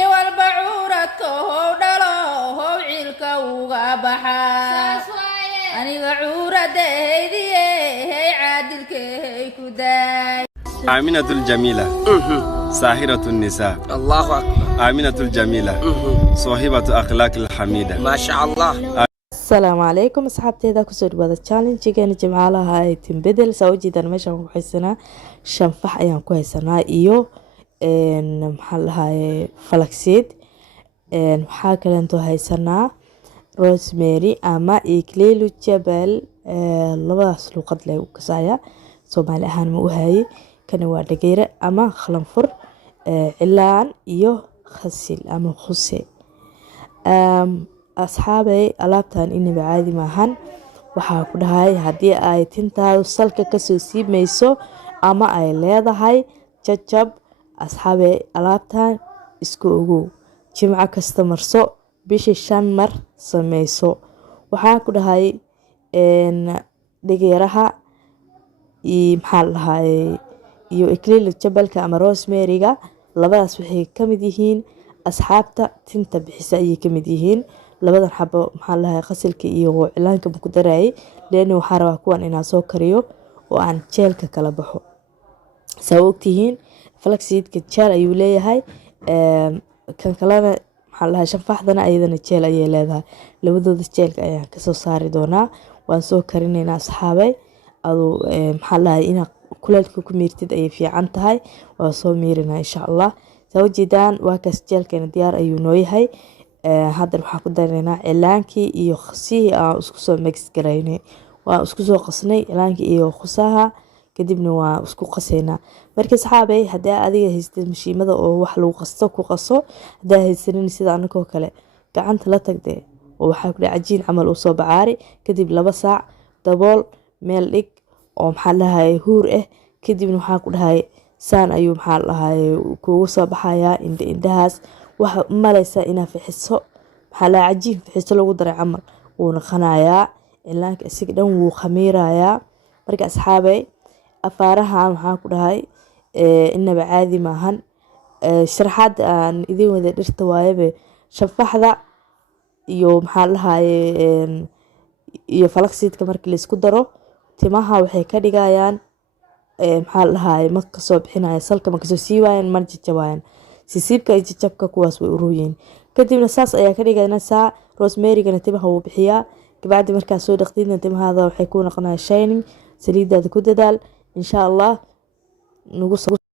نوال بعورته دلوه عيلك وغابحا أني بعورة دهيدي عادلك كداي آمنة الجميلة ساهرة النساء الله أكبر. آمنة الجميلة صاحبة أخلاق الحميدة ما شاء الله. السلام عليكم أصحابتي كسر بهذا التشالنج كان جمعالها هاي تنبدل سوجي دان ماشي كويسنا شنفح أيام كويسنا إيو إن محلها فلكسيد إن محاكل أنتو هاي سنة روزماري أما إكليلو جبل لبدا سلوقد لي وكسايا سومالي أهان موهاي كان وارد غير أما خلنفر علان إيو خسيل أما خسي asxaabay alaabtan inaba caadi maahan waxaa ku dhahay haddii ay tintaadu salka kasoo siimayso ama ay leedahay jajab asxaabay alaabtan isku ogow jimco kasta marso bishii 5 mar sameyso waxaa ku dhahay dhigeeraha iyo ikliil jabalka ama rosemary-ga labadaas waxay kamid yihiin asxaabta tinta bixisa ayay kamid yihiin labadan xabo qasilka iyo cilaanka ku daray leena waxa rabaa kuwan inaan soo kariyo oo aan jeelka kala baxo sababtihiin flaxseedka jeel ayuu leeyahay kan kalena shanfaxdana ayadana jeel ayay leedahay labadooda jeelka ayaan ka soo saari doonaa waan soo karinaynaa asxaabay adu ina kuleelka ku miirtid ay fiican tahay waa soo miirinaa insha Allah sawjidan waa kas jeelkeena diyaar ayuu noo yahay hadda waxa ku dareynaa cilaankii iyo khasihi aan isku soo mix gareynay waa isku soo qasnay cilaankii iyo khusaha kadibna waa isku qaseynaa markii saxaabay haddii adiga haystid mashiimada oo wax lagu qasto ku qaso haddii haysanin sida anagoo kale gacanta la tagde oo waxa ku cajiin camal u soo bacaari kadib 2 saac dabool meel dhig oo huur kadibna waxa ku dhahay saan ayuu kuugu soo baxayaa indhahaas waxa malaysa inaa fixiso cajiin fixiso lagu daray camal wuuna qanayaa cilaanka isaga dhan wuu khamiirayaa marka asxaabay afaarahan waxaa ku dhahay inaba caadi maahan sharaxaad aan idin wada dhirta waayabe shafaxda iyo iyo falaxseedka markii la isku daro timaha waxay ka dhigayaan ma ka soo bixinaya salka ma ka soo siiwayaan ma jajabayaan sisiibka iyo jajabka kuwaas way urooyeen kadibna saas ayaa ka dhiganaysaa rosemary-gana timaha wuu bixiyaa kabacdi markaa soo dhaqdidna timahaada waxay ku noqonayaan shining saliidaada ku dadaal insha Allah nagu